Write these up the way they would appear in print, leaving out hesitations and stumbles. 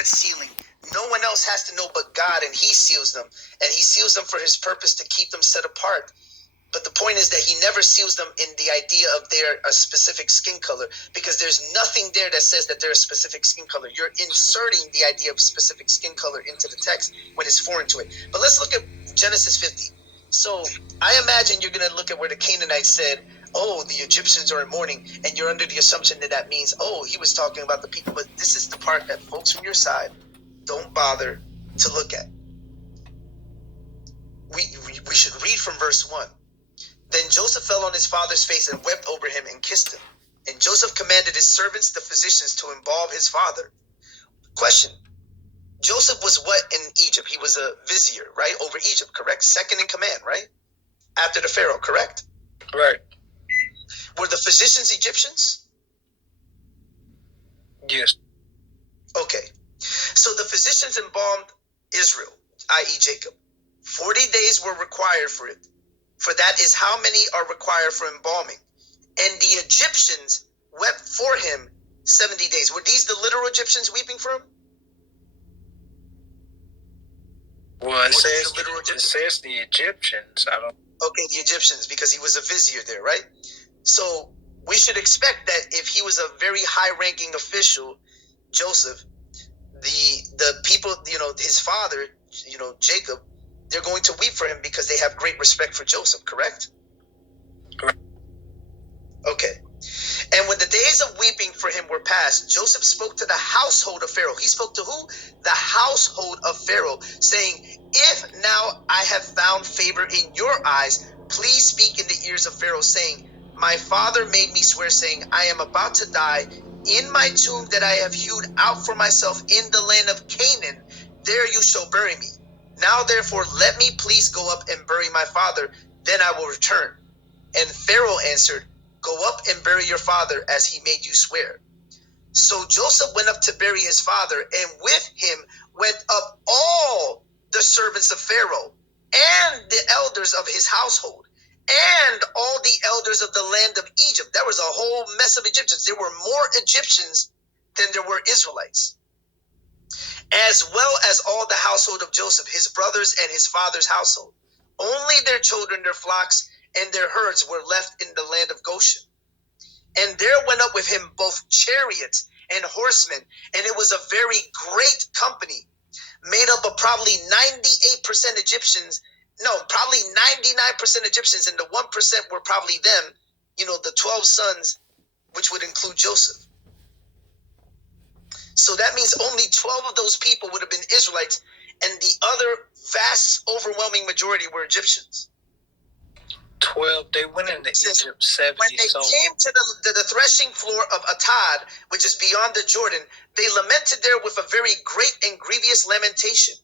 that's sealing. No one else has to know but God, and he seals them. And he seals them for his purpose to keep them set apart. But the point is that he never seals them in the idea of their a specific skin color, because there's nothing there that says that they're a specific skin color. You're inserting the idea of specific skin color into the text when it's foreign to it. But let's look at Genesis 50. So I imagine you're going to look at where the Canaanites said, oh, the Egyptians are in mourning, and you're under the assumption that that means, oh, he was talking about the people. But this is the part that folks from your side don't bother to look at. We should read from verse 1. Then Joseph fell on his father's face and wept over him and kissed him. And Joseph commanded his servants, the physicians, to embalm his father. Question. Joseph was what in Egypt? He was a vizier, right? Over Egypt, correct? Second in command, right? After the Pharaoh, correct? Right. Were the physicians Egyptians? Yes. Okay. So the physicians embalmed Israel, i.e. Jacob. 40 days were required for it. For that is how many are required for embalming. And the Egyptians wept for him 70 days. Were these the literal Egyptians weeping for him? Well, it says the Egyptians. I don't. Okay, the Egyptians, because he was a vizier there, right? So we should expect that if he was a very high-ranking official, Joseph, the people, his father, Jacob, they're going to weep for him because they have great respect for Joseph, correct? Correct. Okay. And when the days of weeping for him were past, Joseph spoke to the household of Pharaoh. He spoke to who? The household of Pharaoh, saying, if now I have found favor in your eyes, please speak in the ears of Pharaoh, saying, my father made me swear, saying, I am about to die in my tomb that I have hewed out for myself in the land of Canaan. There you shall bury me. Now, therefore, let me please go up and bury my father, then I will return. And Pharaoh answered, go up and bury your father as he made you swear. So Joseph went up to bury his father, and with him went up all the servants of Pharaoh and the elders of his household and all the elders of the land of Egypt. There was a whole mess of Egyptians. There were more Egyptians than there were Israelites, as well as all the household of Joseph, his brothers and his father's household. Only their children, their flocks, and their herds were left in the land of Goshen. And there went up with him both chariots and horsemen, and it was a very great company, made up of probably 98% Egyptians. No, probably 99% Egyptians, and the 1% were probably them, the 12 sons, which would include Joseph. So that means only 12 of those people would have been Israelites, and the other vast, overwhelming majority were Egyptians. 12. They went into Egypt 70. When they came to the threshing floor of Atad, which is beyond the Jordan, they lamented there with a very great and grievous lamentation.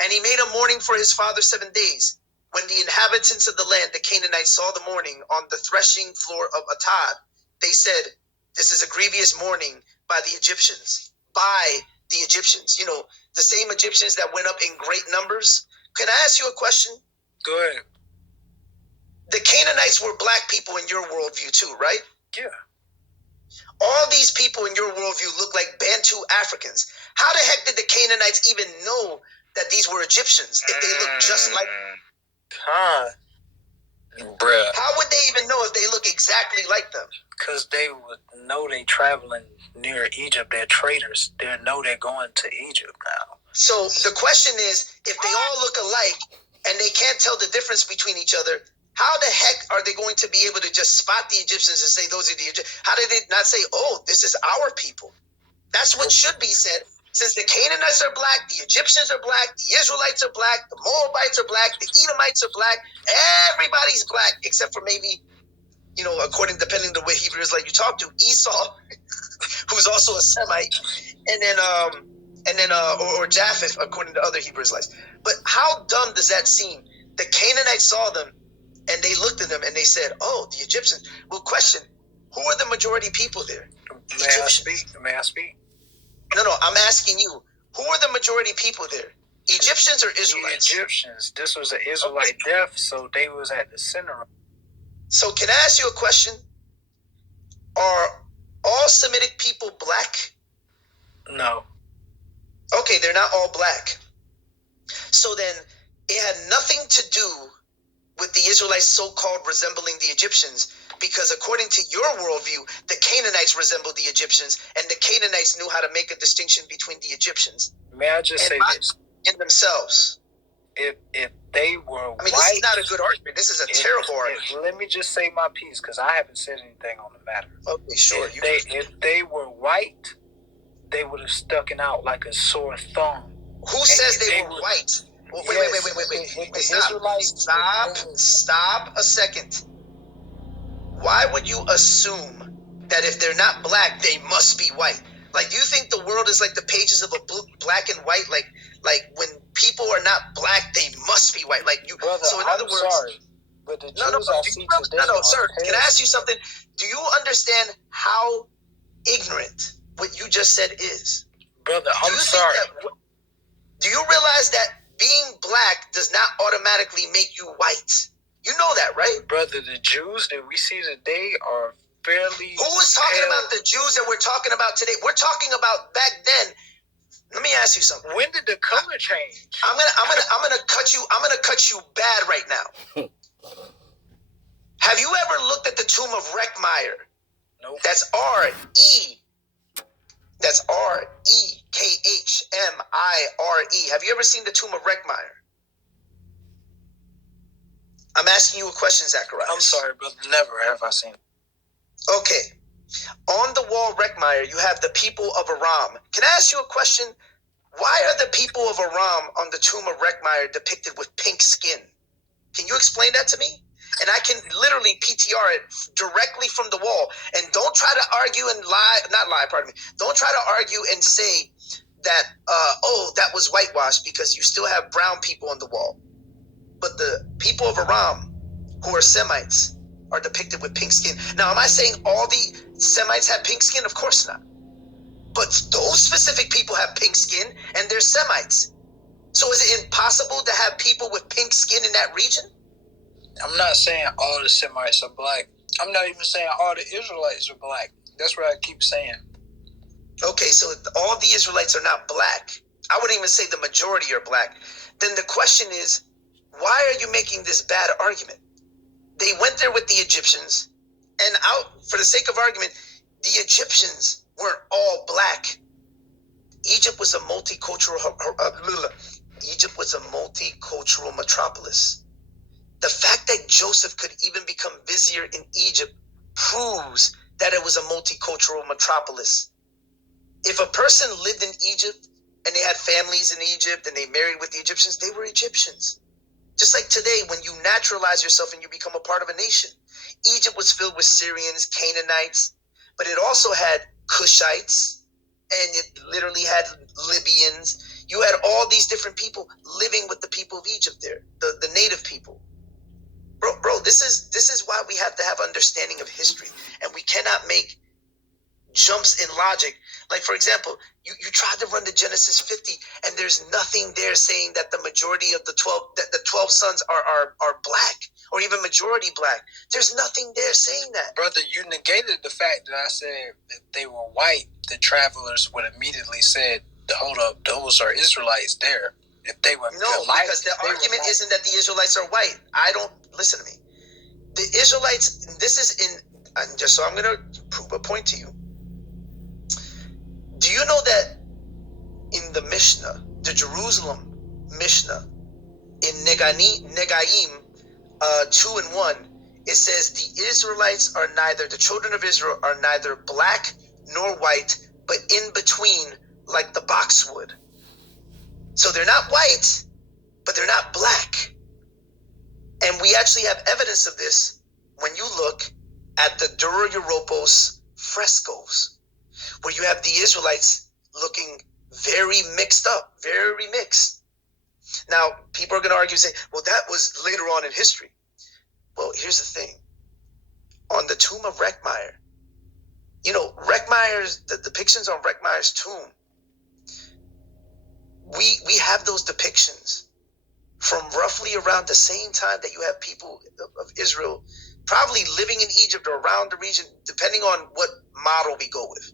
And he made a mourning for his father 7 days. When the inhabitants of the land, the Canaanites, saw the mourning on the threshing floor of Atad, they said, this is a grievous mourning by the Egyptians. By the Egyptians. The same Egyptians that went up in great numbers. Can I ask you a question? Go ahead. The Canaanites were black people in your worldview too, right? Yeah. All these people in your worldview look like Bantu Africans. How the heck did the Canaanites even know that these were Egyptians if they look just like them? Bruh. How would they even know if they look exactly like them? Because they would know they traveling near Egypt. They're traders. They know they're going to Egypt now. So the question is, if they all look alike and they can't tell the difference between each other, how the heck are they going to be able to just spot the Egyptians and say those are the Egyptians? How did they not say, oh, this is our people? That's what should be said. Since the Canaanites are black, the Egyptians are black, the Israelites are black, the Moabites are black, the Edomites are black, everybody's black except for maybe, depending on the way Hebrew Israelite you talk to, Esau, who's also a Semite, or Japheth, according to other Hebrew Israelites. But how dumb does that seem? The Canaanites saw them, and they looked at them, and they said, oh, the Egyptians. Well, question, who are the majority people there? May I speak? No, I'm asking you, who are the majority people there? Egyptians or Israelites? The Egyptians. This was an Israelite death, so they was at the center. So can I ask you a question? Are all Semitic people black? No. Okay. Okay, they're not all black. So then it had nothing to do with the Israelites so-called resembling the Egyptians, because according to your worldview, the Canaanites resembled the Egyptians, and the Canaanites knew how to make a distinction between the Egyptians. May I just say this? In themselves. If they were I mean, white, this is not a good argument. This is a terrible argument. Let me just say my piece, because I haven't said anything on the matter. Okay, sure. If they were white, they would have stuck it out like a sore thumb. Who says they were white? Well, wait. Stop a second. Why would you assume that if they're not black, they must be white? Like, do you think the world is like the pages of a book, black and white? Like when people are not black, they must be white. Like you. Brother, so in other words, sorry, but the Jews I see today. No, sir. Can I ask you something? Do you understand how ignorant what you just said is? Brother, I'm sorry. Do you realize that being black does not automatically make you white? You know that, right? Brother, the Jews that we see today are fairly... Who was talking about the Jews that we're talking about today? We're talking about back then. Let me ask you something. When did the color change? I'm gonna cut you. I'm gonna cut you bad right now. Have you ever looked at the tomb of Reckmeyer? Nope. That's R-E. That's R-E-K-H-M-I-R-E. Have you ever seen the tomb of Reckmeyer? I'm asking you a question, Zacharias. I'm sorry, brother. Never have I seen it. Okay. On the wall, Reckmeyer, you have the people of Aram. Can I ask you a question? Why are the people of Aram on the tomb of Reckmeyer depicted with pink skin? Can you explain that to me? And I can literally PTR it directly from the wall. And don't try to argue and don't try to argue and say that, that was whitewashed, because you still have brown people on the wall. But the people of Aram, who are Semites, are depicted with pink skin. Now, am I saying all the Semites have pink skin? Of course not. But those specific people have pink skin, and they're Semites. So is it impossible to have people with pink skin in that region? I'm not saying all the Semites are black. I'm not even saying all the Israelites are black. That's what I keep saying. Okay, so all the Israelites are not black. I wouldn't even say the majority are black. Then the question is, why are you making this bad argument? They went there with the Egyptians, and for the sake of argument, the Egyptians weren't all black. Egypt was a multicultural metropolis. The fact that Joseph could even become vizier in Egypt proves that it was a multicultural metropolis. If a person lived in Egypt and they had families in Egypt and they married with the Egyptians, they were Egyptians. Just like today, when you naturalize yourself and you become a part of a nation. Egypt was filled with Syrians, Canaanites, but it also had Cushites, and it literally had Libyans. You had all these different people living with the people of Egypt there, the native people. Bro, this is why we have to have understanding of history, and we cannot make jumps in logic. Like, for example, you tried to run to Genesis 50, and there's nothing there saying that the majority of the 12 sons are black, or even majority black. There's nothing there saying that. Brother, you negated the fact that I said that they were white. The travelers would immediately said, hold up, those are Israelites there. If they were because the argument isn't that the Israelites are white. Listen to me. The Israelites, just so I'm going to prove a point to you. Do you know that in the Mishnah, the Jerusalem Mishnah, in Negaim 2:1, it says the Israelites are the children of Israel are neither black nor white, but in between, like the boxwood. So they're not white, but they're not black. And we actually have evidence of this when you look at the Dura Europos frescoes, where you have the Israelites looking very mixed up, very mixed. Now, people are going to argue and say, well, that was later on in history. Well, here's the thing. On the tomb of Reckmeyer, the depictions on Reckmeyer's tomb, we have those depictions from roughly around the same time that you have people of Israel probably living in Egypt or around the region, depending on what model we go with.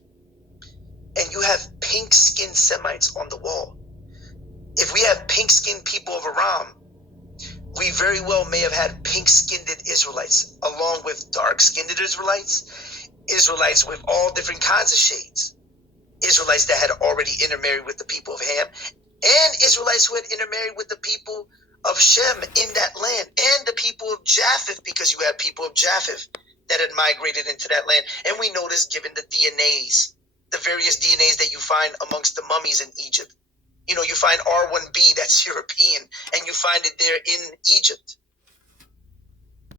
And you have pink-skinned Semites on the wall. If we have pink-skinned people of Aram, we very well may have had pink-skinned Israelites, along with dark-skinned Israelites, Israelites with all different kinds of shades, Israelites that had already intermarried with the people of Ham, and Israelites who had intermarried with the people of Shem in that land, and the people of Japheth, because you had people of Japheth that had migrated into that land. And we notice, given the DNAs, the various DNAs that you find amongst the mummies in Egypt, you find R1b, that's European, and you find it there in Egypt.